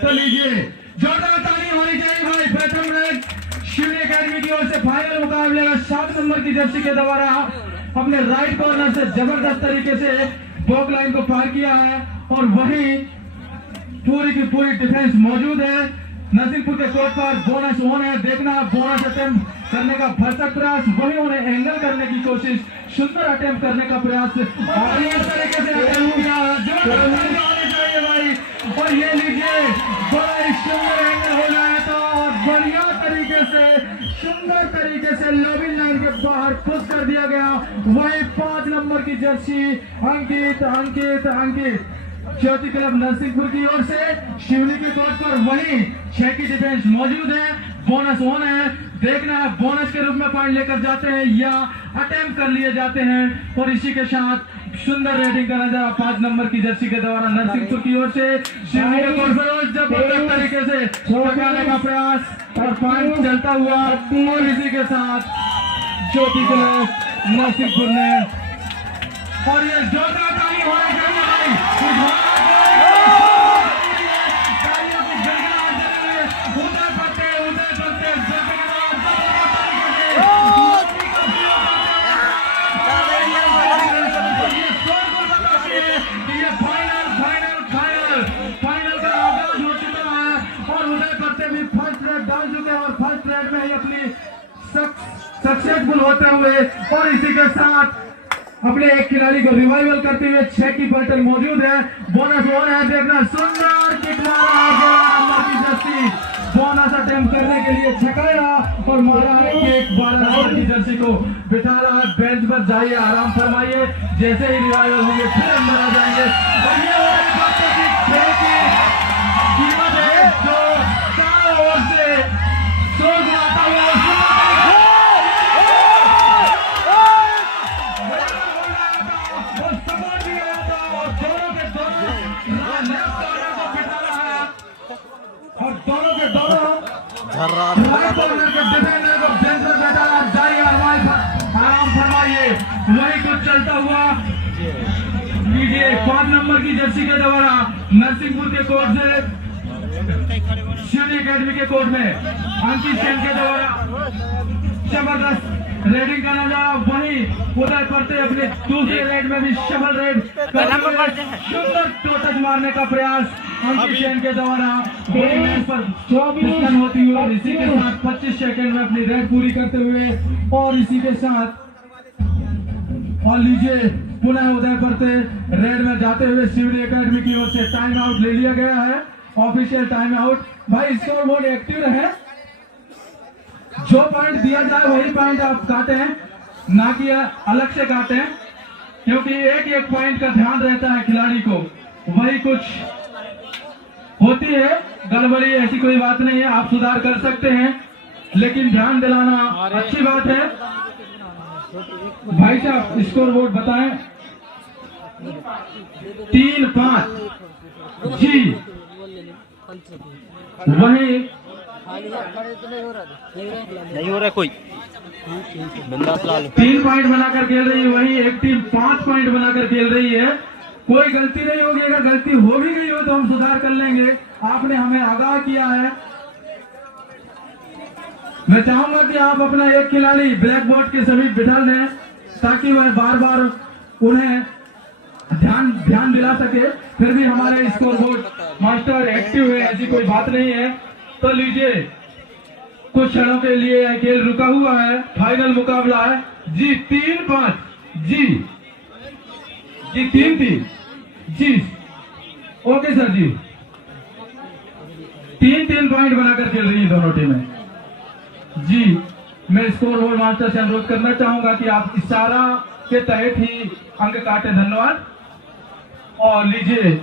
तो लीजिए जोरदार ताली होनी चाहिए भाई। प्रथम रैंक शिवनी एकेडमी की ओर से फाइनल मुकाबले में 7 नंबर की जर्सी के द्वारा अपने राइट कॉर्नर से जबरदस्त तरीके से बॉक लाइन को पार किया है और वही पूरी की पूरी डिफेंस मौजूद है। नरसिंहपुर के कोर्ट पर बोनस ऑन है, देखना बोनस अटेम्प्ट करने का भरसक प्रयास, वही उन्हें एंगल करने की कोशिश, सुंदर अटेम्प्ट करने का प्रयास और इस तरीके से अटेम्प्ट किया चाहिए भाई। और ये लीजिए बड़ा ही सुंदर एंगल हो रहा है तो और बढ़िया तरीके से सुंदर तरीके से लॉबी लाइन के बाहर पुश कर दिया गया। वही 5 नंबर की जर्सी अंकित अंकित अंकित ज्योति क्लब नरसिंहपुर की ओर से शिवनी के कोर्ट पर वही 6 की डिफेंस मौजूद है। बोनस ऑन है, देखना है बोनस के रूप में पॉइंट लेकर जाते हैं या अटेम्प्ट कर लिए जाते हैं। और इसी के साथ सुंदर रेटिंग का नजारा 5 नंबर की जर्सी के द्वारा नरसिंहपुर की ओर से शिवनी के कोर्ट पर जबरदस्त तरीके से टकराने का प्रयास और पॉइंट चलता हुआ। और इसी के साथ ज्योति क्लब नरसिंहपुर ने और ये जोरदार ताली होनी चाहिए भाई। सक्सेसफुल होते हुए और इसी के साथ अपने एक खिलाड़ी को रिवाइवल करते हुए 6 की बटन मौजूद है। बोनस ऑन है, देखना सुंदर किक मारा की जर्सी बोनस अटेम्प्ट करने के लिए छकाया और मारा है किक 12 नंबर की जर्सी को बिठा रहा है। बेंच पर जाइए, आराम फरमाइए, जैसे ही रिवाइवल होंगे फिर अंदर आ जाएंगे। और ये खेल की कीमत है जो 4 ओवर से 100 गुनाता हुआ आराम फरमाइए, वही कुछ चलता हुआ लीजिए 5 नंबर की जर्सी के द्वारा नरसिंहपुर के कोर्ट से शिवनी एकेडमी के कोर्ट में अंकित सेन के द्वारा जबरदस्त रेडिंग का नजारा। वही उदय करते अपने दूसरे रेड में भी शबल रेड सुंदर टोटच मारने का प्रयास अंकित सेन के द्वारा पर 24 रन होती हुई और इसी के साथ 25 सेकंड में अपनी रेड पूरी करते हुए और इसी के साथ और लीजिए पुनः उदय करते रेड में जाते हुए शिवनी एकेडमी की ओर से टाइम आउट ले लिया गया है, ऑफिशियल टाइम आउट। भाई स्कोर बोर्ड एक्टिव रहे, जो पॉइंट दिया जाए वही पॉइंट आप काटें, ना कि अलग से काटें, क्योंकि एक एक पॉइंट का ध्यान रहता है खिलाड़ी को। वही कुछ होती है गड़बड़ी, ऐसी कोई बात नहीं है, आप सुधार कर सकते हैं, लेकिन ध्यान दिलाना अच्छी बात है। भाई साहब स्कोर बोर्ड बताएं। 3-5 जी, वही नहीं हो रहा कोई 3 पॉइंट बनाकर खेल रही है, वही एक टीम 5 पॉइंट बनाकर खेल रही है। कोई गलती नहीं होगी, अगर गलती हो भी गई हो तो हम सुधार कर लेंगे, आपने हमें आगाह किया है। मैं चाहूंगा कि आप अपना एक खिलाड़ी ब्लैक बोर्ड के सभी बिठा दें ताकि वह बार बार उन्हें ध्यान दिला सके। फिर भी हमारे स्कोर बोर्ड मास्टर एक्टिव है, ऐसी कोई बात नहीं है। तो लीजिए कुछ क्षणों के लिए खेल रुका हुआ है, फाइनल मुकाबला है जी। 3-5 जी, 3-3 जी, ओके सर जी। 3-3 पॉइंट बनाकर खेल रही है दोनों टीमें जी। मैं स्कोर बोर्ड मास्टर से अनुरोध करना चाहूंगा कि आप इशारा के तहत ही अंक काटे, धन्यवाद। और लीजिए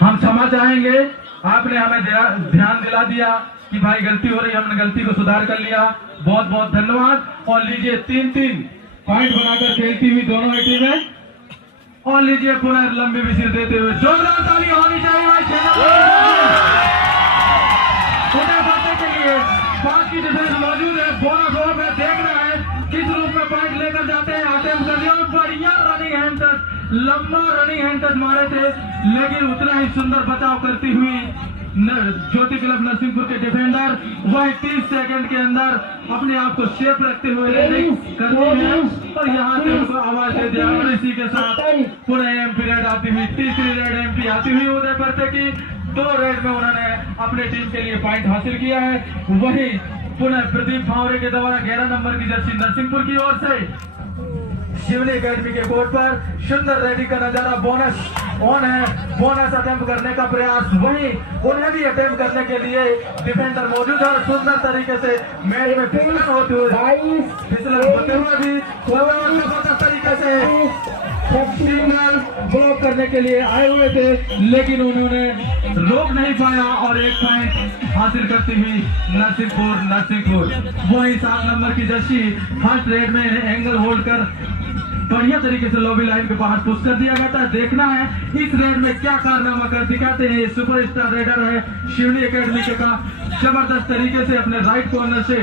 हम क्षमा चाहेंगे, आपने हमें ध्यान दिला दिया कि भाई गलती हो रही, हमने गलती को सुधार कर लिया, बहुत बहुत धन्यवाद। और लीजिए 3-3 पॉइंट बनाकर खेलती हुई दोनों ही टीमें। और लीजिए पुनः लंबी विसिल देते हुए जोरदार ताली होनी चाहिए के लिए। 5 की डिफेंस मौजूद है, बोनस ओवर में देखना है किस रूप में पॉइंट लेकर जाते हैं। अटेम्प्ट कर लिया और बढ़िया रनिंग हैंड टच लंबा रनिंग हैंड टच मारे थे, लेकिन उतना ही सुंदर बचाव करती हुई ज्योति क्लब नरसिंहपुर के डिफेंडर वही 30 सेकंड के अंदर अपने आप को सेफ रखते हुए रेडिंग करती है और यहाँ से उनको आवाज दे दिया। और इसी के साथ पुनः एमपी रेड आती हुई, तीसरी रेड एमपी आती हुई उदय करते की 2 रेड में उन्होंने अपने टीम के लिए पॉइंट हासिल किया है। वही पुनः प्रदीप भावरे के द्वारा 11 नंबर की जर्सी नरसिंहपुर की ओर से शिवनी एकेडमी के कोर्ट पर सुंदर रेडिंग का नजारा, बोनस ऑन है, बोनस अटेम्प्ट करने का प्रयास, वहीं उन्हें भी अटेम्प्ट करने के लिए डिफेंडर मौजूद है और सुंदर तरीके से मैच में फिसलन होते हुए भी जबरदस्त तरीके से सिग्नल ब्लॉक करने के लिए आए हुए थे, लेकिन उन्होंने रोक नहीं पाया और एक पॉइंट हासिल करती हुई नरसिंहपुर। वही 7 नंबर की जर्सी फर्स्ट रेड में एंगल होल्ड कर बढ़िया तरीके से लॉबी लाइन के बाहर पुश कर दिया गया था। देखना है इस रेड में क्या कारनामा कर दिखाते हैं। सुपरस्टार रेडर है शिवनी एकेडमी के का, जबरदस्त तरीके से अपने राइट कॉर्नर से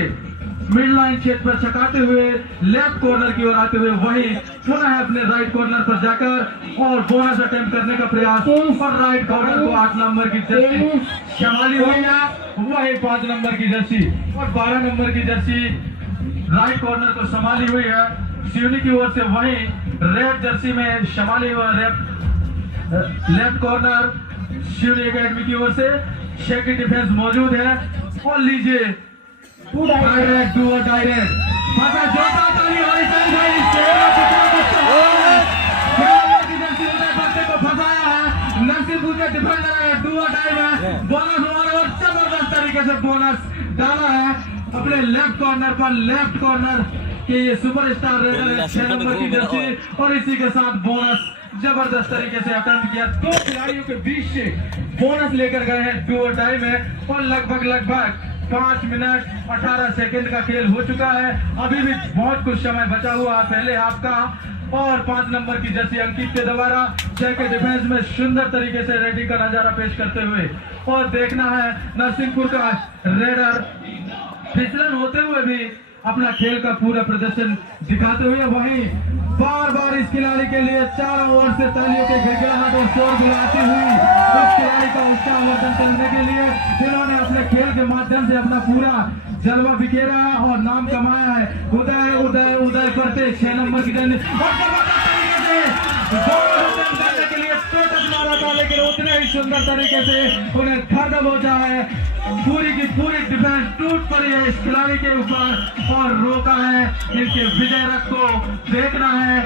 मिड लाइन क्षेत्र पर छकाते हुए लेफ्ट कॉर्नर की ओर आते हुए वही पुनः अपने राइट कॉर्नर पर जाकर और बोनस अटेम्प्ट करने का प्रयास और राइट कॉर्नर को 8 नंबर की जर्सी संभाली हुई है, वही 5 नंबर की जर्सी और 12 नंबर की जर्सी राइट कॉर्नर को संभाली हुई है शिवनी की ओर से। वही रेड जर्सी में संभाली हुआ लेफ्ट कॉर्नर शिवनी एकेडमी की ओर से शेकी डिफेंस मौजूद है। और लीजिए डायरेक्ट टू डायरेक्ट फंसाया है नरसिंहपुर के डिफेंडर है, डू और डाई में बोनस और जबरदस्त तरीके से बोनस डाला है अपने लेफ्ट कॉर्नर के ये सुपरस्टार रेडर है 6 नंबर की जर्सी और इसी के साथ बोनस जबरदस्त तरीके से अटेम्प्ट किया। 2 खिलाड़ियों के बीच से बोनस लेकर गए हैं डू और डाई में और लगभग 5 मिनट 18 सेकंड का खेल हो चुका है। अभी भी बहुत कुछ समय बचा हुआ है पहले हाफ का और 5 नंबर की जर्सी अंकित के द्वारा 6 के डिफेंस में सुंदर तरीके से रेडिंग का नजारा पेश करते हुए और देखना है नरसिंहपुर का रेडर फिसलन होते हुए भी अपना खेल का पूरा प्रदर्शन दिखाते हुए वहीं बार इस खिलाड़ी के लिए चारों ओर से तालियों के गिड़गिड़ाहट और शोर बुलाती हुई उस खिलाड़ी का उत्साहवर्धन करने के लिए जिन्होंने अपने खेल के माध्यम से अपना पूरा जलवा बिखेरा और नाम कमाया है। उदय करते 6 नंबर की करने के लिए मारा था, लेकिन उतने ही सुंदर तरीके से उन्हें खत्म हो जाए। पूरी की पूरी डिफेंस टूट पड़ी है इस खिलाड़ी के ऊपर और रोका है इनके विजय रथ को। देखना है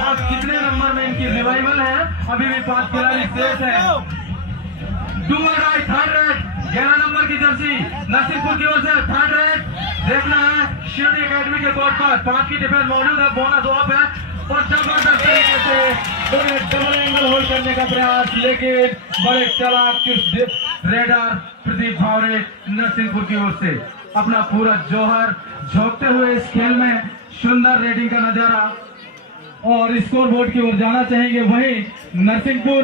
और कितने नंबर में इनकी रिवाइवल है। अभी भी 5 खिलाड़ी शेष है। थर्ड रेड 11 नंबर की जर्सी नरसिंहपुर की ओर से थर्ड रेड। देखना है शिवनी एकेडमी के कोर्ट पर 5 की डिफेंस मौजूद है, बोनस ऑफ है और जबरदस्त तरीके से उन्हें डबल एंगल होल्ड करने का प्रयास, लेकिन बड़े चालाक रेडर प्रदीप भावरे नरसिंहपुर की ओर से अपना पूरा जौहर झोंकते हुए इस खेल में सुंदर रेडिंग का नजारा और स्कोर बोर्ड की ओर जाना चाहेंगे। वहीं नरसिंहपुर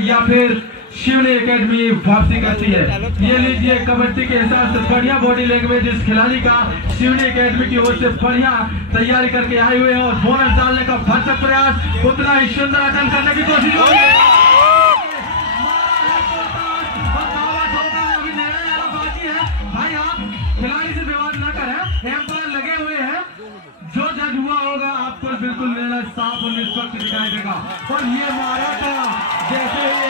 या फिर शिवनी एकेडमी वापसी करती है। ये लीजिए कबड्डी के हिसाब से बढ़िया बॉडी लैंग्वेज इस खिलाड़ी का शिवनी एकेडमी की ओर से बढ़िया तैयारी करके आए हुए हैं और बोनस डालने का भरसक प्रयास, उतना ही सुंदर अटेम्प्ट करने की कोशिश हो रही है। भाई आप खिलाड़ी से विवाद न करें, एम्पायर लगे हुए हैं, जो जज हुआ होगा आपको बिल्कुल निर्णय साफ और निष्पक्ष दिखाई देगा। और ये मारा था जैसे ही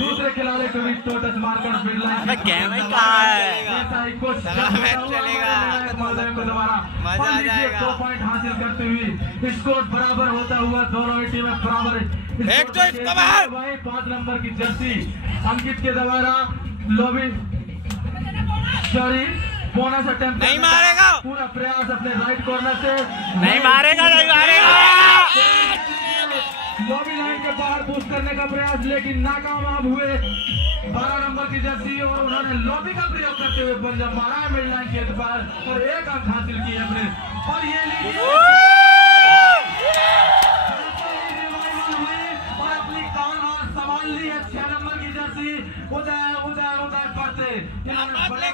दूसरे खिलाड़ी को भी तो टच मारकर मिडलाइन ऐसा ही कुछ चलेगा को दोबारा 2 पॉइंट हासिल करते हुए स्कोर बराबर होता हुआ दोनों ही टीमें बराबर। 5 नंबर की जर्सी अंकित के द्वारा लॉबी बोनस अटेम्प्ट नहीं मारेगा, पूरा प्रयास अपने राइट कॉर्नर से नहीं मारेगा लॉबी लाइन के बाहर पुश करने का प्रयास, लेकिन नाकामयाब हुए 12 नंबर की जर्सी और उन्होंने लॉबी का प्रयोग करते हुए पंजा मारा है मिड लाइन के एतबार और 1 अंक हासिल किए अपने। और ये और अपनी कार संभाल ली है 6 नंबर की जर्सी उदय करते। इन्होंने बड़े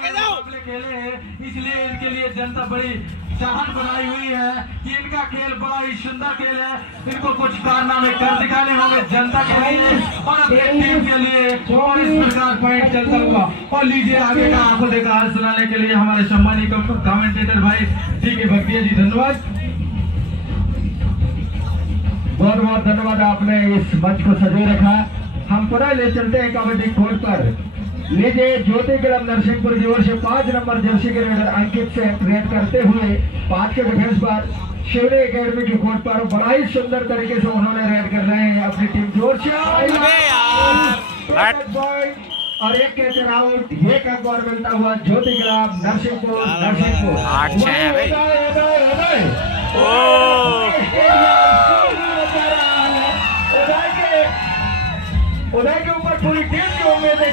खेले हैं, इसलिए इनके लिए जनता बड़ी चाहत बनाई हुई है कि इनका खेल बड़ा ही सुंदर खेल है, इनको कुछ कारनामे कर दिखाने होंगे जनता के लिए और अपने टीम के लिए, और इस प्रकार पॉइंट चलता हुआ। और लीजिए आगे का आंखों देखा हाल सुनाने के लिए हमारे सम्मानित कमेंटेटर भाई डी के भक्तिया जी, धन्यवाद, बहुत बहुत धन्यवाद, आपने इस मंच को सजे रखा। हम पुनः ले चलते हैं कबड्डी कोर्ट पर। लीजिए ज्योति क्लब नरसिंहपुर की ओर से 5 नंबर जर्सी के रेडर अंकित से रेड करते हुए 5 के डिफेंस पर शिवने एकेडमी की कोर्ट पर बड़ा ही सुंदर तरीके से उन्होंने रेड कर रहे हैं अपनी टीम की ओर से। और एक कैचर आउट, ये कंकॉर मिलता हुआ ज्योति क्लब नरसिंहपुर। उदय के ऊपर पूरी टीम की उम्मीद है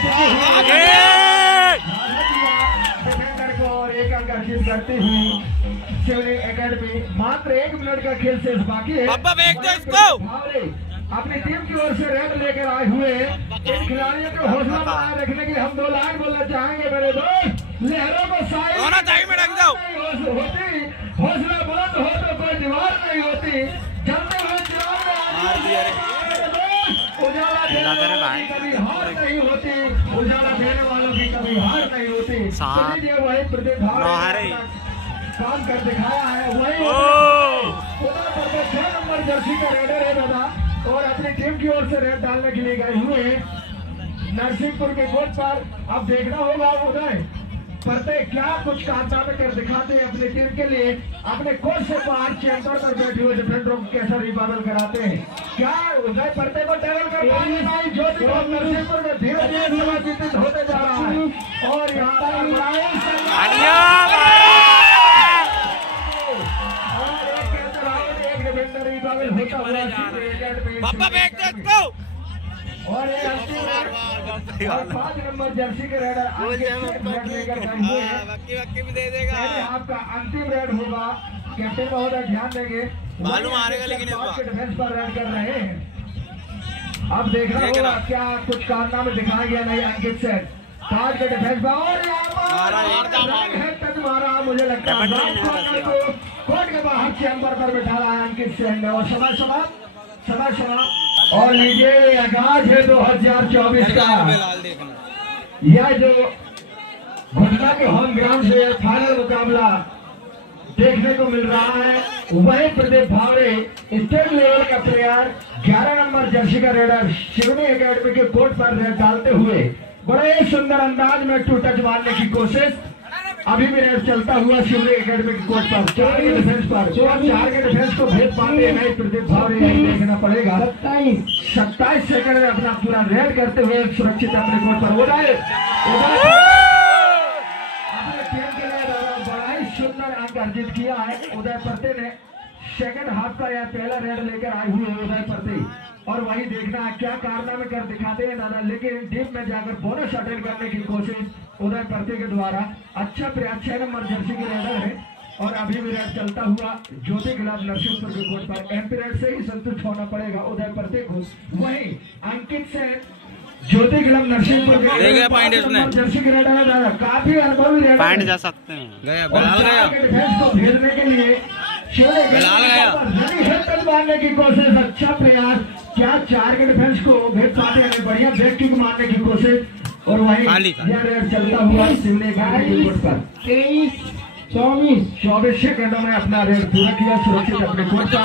डिफेंडर को और एक अंक अर्जित करती हुई शिवनी एकेडमी। मात्र 1 मिनट का खेल शेष बाकी है। अपनी टीम की ओर से रेड लेकर आए हुए इन खिलाड़ियों को हौसला बनाए रखने की हम 2 लाइन बोलना चाहेंगे मेरे दोस्त। लहरों को होती, हौसला बुलंद हो तो कोई दीवार नहीं होती, चलते हुए उजाला कभी हार नहीं होती, उजाला देने वालों की कभी हार नहीं होती। वही प्रतिभा काम कर दिखाया है, वही 6 नंबर जर्सी का रेडर है दादा, और अपनी टीम की ओर से रेड डालने के लिए गए हुए नरसिंहपुर के कोर्ट पर। अब देखना होगा उदय परते क्या कुछ कारनामे कर दिखाते हैं अपनी टीम के लिए। अपने कोच से बाहर चेंबर पर बैठे हुए डिफेंडरों को कैसा रिबादल कराते हैं, क्या उदय परते को टैकल कर पाएंगे नहीं। ज्योति नरसिंहपुर में धीरे धीरे समाजित होते जा रहा है और यहाँ और ये अंतिम 5 नंबर जर्सी के रेडर लेकर दे देगा। आपका अंतिम रेड होगा, कैप्टन महोदय ध्यान देंगे, मालूम आएगा लेकिन डिफेंस पर रेड कर रहे हैं। अब देखना होगा क्या कुछ कारनामे दिखाया गया नहीं। अंकित से 5 के डिफेंस पर और मारा, मुझे लगता है कोर्ट के बाहर चैम्बर पर बिठा रहा है अंकित सेन ने। और समय समाप्त और लीजिए आगाज है 2024 का यह जो घटना के होम ग्राउंड से फाइनल मुकाबला देखने को मिल रहा है। वही प्रदीप भावरे स्टेट लेवल का प्लेयर 11 नंबर जर्सी का रेडर शिवनी एकेडमी के कोर्ट पर रेड डालते हुए बड़े सुंदर अंदाज में 2 टच मारने की कोशिश। अभी भी रेड चलता हुआ शिवनी एकेडमी के कोर्ट पर 4 के डिफेंस पर 4 के डिफेंस को भेद पाते नहीं प्रदीप भावरे, देखना पड़ेगा। 27 सेकंड में अपना पूरा रेड करते हुए सुरक्षित अपने कोर्ट पर अपने टीम के लिए बड़ा ही सुंदर अंक अर्जित किया है उदय परते ने। सेकंड हाफ का यह पहला रेड लेकर आए हुए उदय परते, और वही देखना है क्या कारनामे कर दिखाते हैं दादा। लेकिन टीम में जाकर बोनस अटेंड करने की कोशिश उदय परते के द्वारा। अच्छा प्रयास 6 नंबर जर्सी के रेडर है और अभी भी रेड चलता हुआ ज्योति क्लब नरसिंहपुर के कोर्ट पर। एमपी रेड से ही संतुष्ट होना पड़ेगा उदय परते को। वही अंकित से ज्योति क्लब नरसिंहपुर के जर्सी के रेडर है दादा, काफी अनुभवी रेडर जा सकते हैं। डिफेंस को भेजने के लिए मारने की कोशिश, अच्छा प्रयास, क्या 4 के डिफेंस को भेज पाते हैं, बढ़िया बैक किक मारने की कोशिश। और वहीं यह रेड चलता हुआ शिवने पर 23-24 सेकंडों में अपना रेड पूरा किया सुरक्षित अपने कोर्ट पर।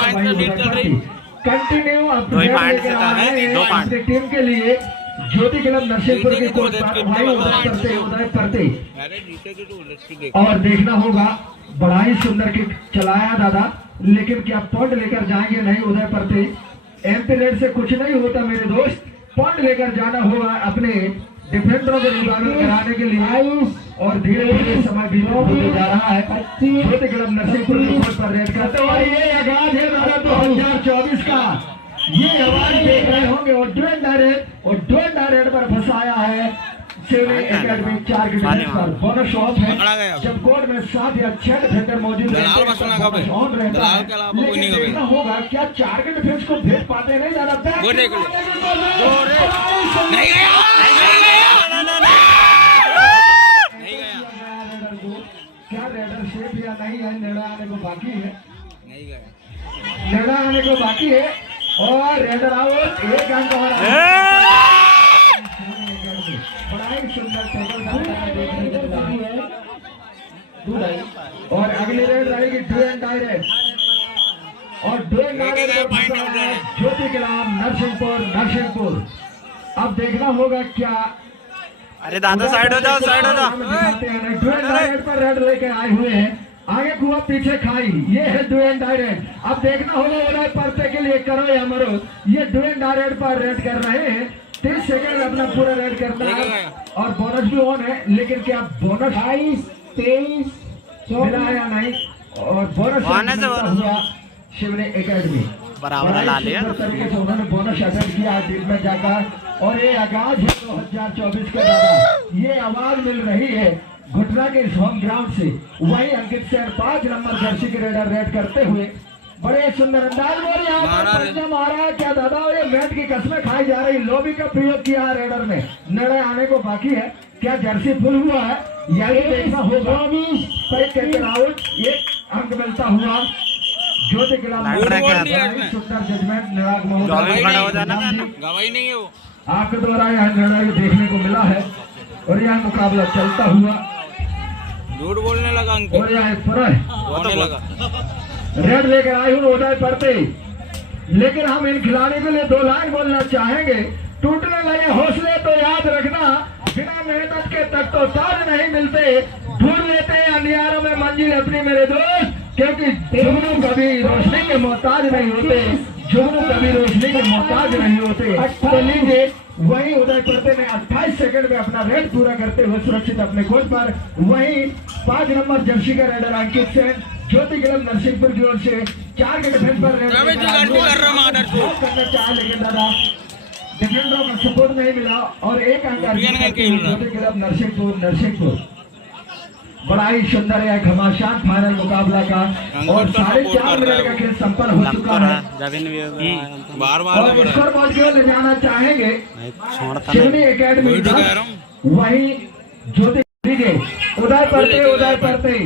कंटिन्यू अपनी टीम के लिए ज्योति क्लब नरसिंहपुर के कोर्ट पर भाई उदय करते। और देखना होगा बड़ा ही सुंदर किक चलाया दादा, लेकिन क्या पॉइंट लेकर जाएंगे नहीं उदय परते। एमपी रेड से कुछ नहीं होता मेरे दोस्त, पॉइंट लेकर जाना होगा अपने डिफेंडरों को रिवाइवल कराने के लिए। और धीरे धीरे समय बीत होते जा रहा है। ज्योति क्लब नरसिंहपुर के कोर्ट पर रेड करते हुए ये आगाज है दादा 2024 का। ये आवाज देख रहे होंगे और डोन पर फंसाया है शिवनी एकेडमी 4 के डिफेंस पर। बोनस शॉट है जब कोर्ट में 7 या 6 डिफेंडर मौजूद रहता है, लेकिन देखना होगा क्या 4 के डिफेंस को भेज पाते नहीं ज्यादा। क्या रेडर शेप या नहीं है निर्णय आने को बाकी है, निर्णय आने को बाकी है। और रेडर आउट, एक अंक और बड़ा ही सुंदर देखने को बाकी है। और अगली रेड रहेगी डू एंड डायरेक्ट, और डू एंड डायरेक्ट ज्योति कलाम नरसिंहपुर। अब देखना होगा क्या, अरे दादा साइड हो जाओ, साइड हो जाओ। डू एंड डायरेक्ट पर रेड लेके आए हुए हैं, आगे कुआ पीछे खाई, ये है डू एंड डायरेक्ट। अब देखना होगा उदय परते के लिए करो या मरो, ये डू एंड डायरेक्ट पर रेड कर रहे हैं। 30 सेकंड अपना पूरा रेड करना है और बोनस भी ऑन है, लेकिन क्या बोनस 22, 23 मिला है या नहीं? और बोनस हुआ शिवने एकेडमी बराबर ला लिया तरीके से उन्होंने बोनस अटेंड किया टीम में जाकर। और ये आगाज है 2024 का दादा, ये आवाज मिल रही है घुटना के इस होम ग्राउंड से। वही अंकित सर 5 नंबर जर्सी के रेडर रेड करते हुए बड़े सुंदर अंदाज में यहाँ पर पंजा मारा। क्या दादा ये मैट की कसमें खाई जा रही, लोबी का प्रयोग किया है रेडर ने, निर्णय आने को बाकी है। क्या जर्सी फुल हुआ है यही देखना होगा। आउट, एक अंक मिलता हुआ ज्योति कलाम, सुंदर जजमेंट निराग गवाही नहीं है वो आपके द्वारा यह निर्णय देखने को मिला है। और यह मुकाबला चलता हुआ झूठ बोलने लगा और यह होने लगा रेड लेकर आए हुए उदय परते। लेकिन हम इन खिलाड़ियों के लिए 2 लाइन बोलना चाहेंगे। टूटने लगे हौसले तो याद रखना, बिना मेहनत के तक तो ताज नहीं मिलते। ढूंढ लेते हैं अंधियारों में मंजिल अपनी मेरे दोस्त, क्योंकि जुगनू कभी रोशनी के मोहताज नहीं होते, जुगनू कभी रोशनी के मोहताज नहीं होते। तो लीजिए वही उदय परते ने 28 सेकंड में अपना रेड पूरा करते हुए सुरक्षित अपने कोच पर। वही 5 नंबर जर्सी का रेडर अंकित सेन ज्योति कलाम नरसिंहपुर की ओर से 4 के डिफेंस पर रेड करना चाहे, लेकिन दादा डिफेंडरों का सपोर्ट नहीं मिला और एक अंक ज्योति कलाम नरसिंहपुर। बड़ा ही सुंदर है घमासान फाइनल मुकाबला का और 4.5 मिनट का खेल संपन्न हो चुका है। और स्कोर बोर्ड की ओर ले जाना चाहेंगे शिवनी एकेडमी, वही ज्योति उदय परते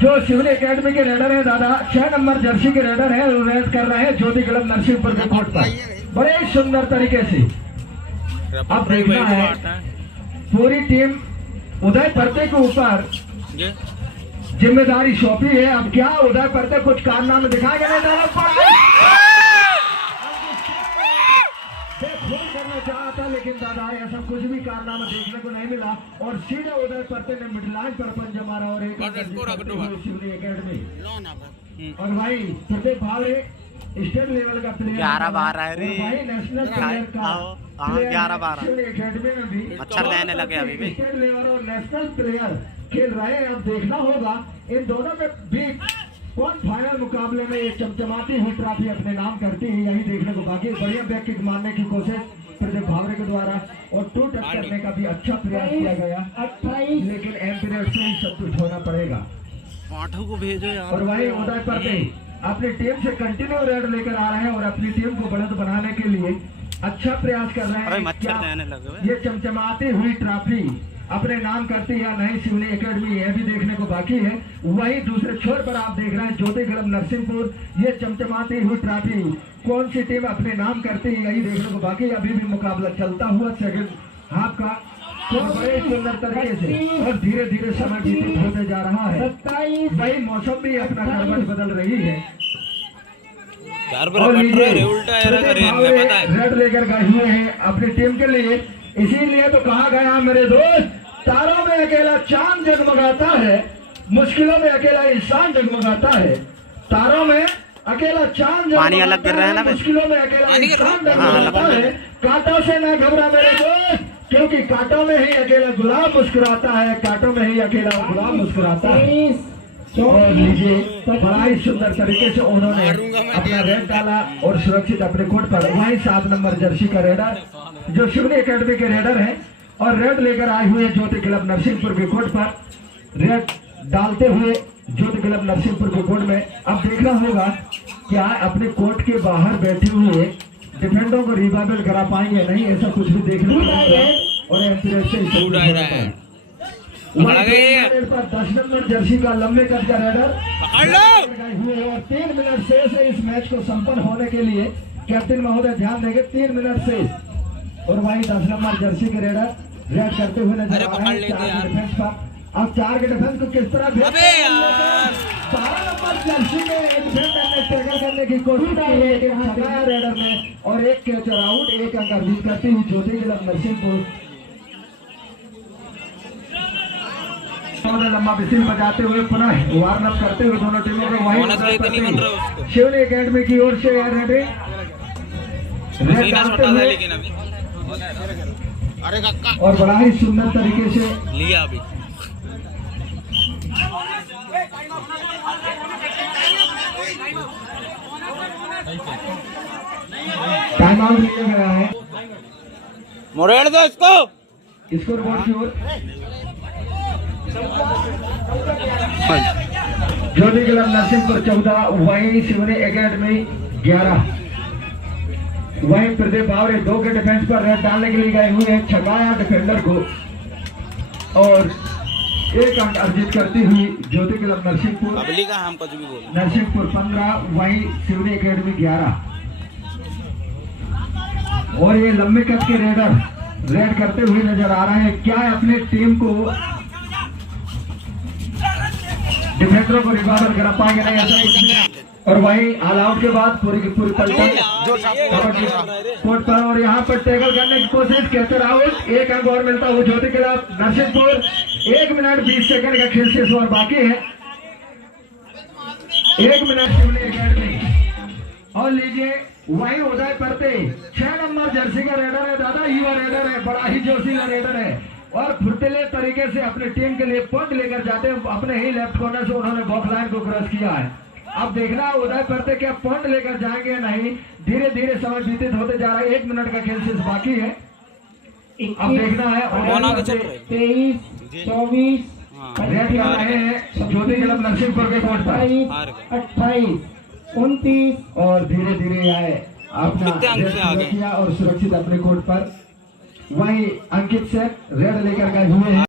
जो शिवनी एकेडमी के रेडर है दादा, 6 नंबर जर्सी के रेडर है, रेड कर रहे हैं ज्योति कलाम नरसिंहपुर के कोर्ट पर बड़े सुंदर तरीके से। अब देखना है पूरी टीम उदय परते के ऊपर जिम्मेदारी सौंपी है। अब क्या उदय परते कुछ कारनामे दिखाएंगे? करना चाहा था, लेकिन दादा ऐसा कुछ भी कारनामा देखने को नहीं मिला और सीधा उदय परते ने मिड लाइन पर पंजा मारा और एक शिवनी एकेडमी। और भाई प्रदीप भावे स्टेट लेवल का प्लेयर 11-12 रे भाई नेशनल प्लेयर का 11-12 एकेडमी में भी मच्छर देने लगे अभी भी स्टेट लेवल और नेशनल प्लेयर खेल रहे हैं। अब देखना होगा इन दोनों के बीच कौन फाइनल मुकाबले में ये चमचमाती हुई ट्रॉफी अपने नाम करती है, यही देखने को बाकी। बढ़िया बैक किक मारने की कोशिश प्रदीप भावरे के द्वारा और 2 टच करने का भी अच्छा प्रयास किया गया, लेकिन एम्पायर से ही सब कुछ होना पड़ेगा। को भेजो यार। और वही उदय परते अपनी टीम से कंटिन्यू रेड लेकर आ रहे हैं और अपनी टीम को बढ़त बनाने के लिए अच्छा प्रयास कर रहे हैं। ये चमचमाती हुई ट्रॉफी अपने नाम करती है या नहीं शिवनी एकेडमी, यह भी देखने को बाकी है। वही दूसरे छोर पर आप देख रहे हैं ज्योति कलाम नरसिंहपुर, ये चमचमाती हुई ट्रॉफी कौन सी टीम अपने नाम करती है यही देखने को बाकी है। अभी भी मुकाबला चलता हुआ सेकंड हाफ का तो बड़े सुंदर तरीके से और धीरे धीरे समय व्यतीत होते जा रहा है। वही मौसम भी अपना करवट बदल रही है। रेड लेकर गए हुए हैं अपनी टीम के लिए, इसीलिए तो कहा गया मेरे दोस्त, तारों में अकेला चांद जगमगाता है, मुश्किलों में अकेला इंसान जगमगाता है। तारों में अकेला चांद पानी अलग गिर रहा है ना, मुश्किलों में अकेला इंसान जगमगाता है। कांटों से न घबरा मेरे दोस्त, क्योंकि कांटों में ही अकेला गुलाब मुस्कुराता है, कांटों में ही अकेला गुलाब मुस्कुराता है। और लीजिए बड़ा ही सुंदर तरीके से उन्होंने अपना रेड डाला और सुरक्षित अपने कोर्ट पर। वही 7 नंबर जर्सी का रेडर जो शिवनी एकेडमी के रेडर है और रेड लेकर आए हुए ज्योति कलाम नरसिंहपुर के कोर्ट पर रेड डालते हुए ज्योति कलाम नरसिंहपुर के कोर्ट में। अब देखना होगा क्या अपने कोर्ट के बाहर बैठे हुए डिफेंडरों को रिवाइवल करा पाएंगे नहीं, ऐसा कुछ भी देखने को नहीं है। और पर 10 नंबर जर्सी का लंबे कद का रेडर हुए और 3 मिनट शेष है इस मैच को संपन्न होने के लिए। कैप्टन महोदय ध्यान देंगे, 3 मिनट शेष। और वही 10 नंबर जर्सी के रेडर रेड करते हुए नजर आ रहे हैं 4 के डिफेंस पर। अब 4 के डिफेंस को किस तरह 12 नंबर जर्सी के डिफेंडर ने टैकल करने की कोशिश की है, एक छकाया रेडर में और एक कैच और आउट, एक अंक अर्जित करती हुई ज्योति क्लब नरसिंहपुर लंबा बिसिल बजाते हुए पुनः वार्म अप करते हुए दोनों टीमों को वही शिवनी एकेडमी की ओर से रेडी और बड़ा ही सुंदर तरीके से लिया अभी टाइम आउट लिया गया है। मोरेड़ दो इसको स्कोर बोर्ड की ओर ज्योति क्लब नरसिंहपुर 14, वहीं शिवनी एकेडमी 11। वहीं प्रदीप बावरे 2 के डिफेंस पर रेड डालने के लिए गए हुए हैं, छकाया डिफेंडर को और एक अंक अर्जित करती हुई ज्योति क्लब नरसिंहपुर नरसिंहपुर 15, वहीं शिवनी एकेडमी 11। और ये लंबे कद के रेडर रेड करते हुए नजर आ रहे हैं। क्या अपने टीम को डिफेंडरों को रिकॉर्डर करा पाएंगे नहीं, ऐसा कुछ नहीं। और वहीं ऑल आउट के बाद पूरी की पूरी पलटन कोर्ट पर और यहाँ पर टैकल करने की कोशिश कहते आउट, एक अंक और मिलता हुआ ज्योति क्लब नरसिंहपुर। 1 मिनट 20 सेकंड का खेल शेष और बाकी है। 1 मिनट शिवनी एकेडमी और लीजिए वही उदय परते 6 नंबर जर्सी का रेडर है दादा, युवा रेडर है, बड़ा ही जोशीला रेडर है और फुर्तीले तरीके से अपनी टीम के लिए पॉइंट लेकर जाते हैं। अपने ही लेफ्ट कॉर्नर से उन्होंने बॉक्स लाइन को क्रॉस किया है। अब देखना उदय परते क्या पॉइंट लेकर जाएंगे या नहीं। धीरे धीरे समय व्यतीत होते जा रहा है, 1 मिनट का खेल शेष बाकी है। अब देखना है 23, 24 रेड कर रहे हैं ज्योति क्लब नरसिंहपुर के कोर्ट पर 28, 29 और धीरे धीरे आए अपना और सुरक्षित अपने कोर्ट पर। वही अंकित से रेड लेकर गए हुए हैं।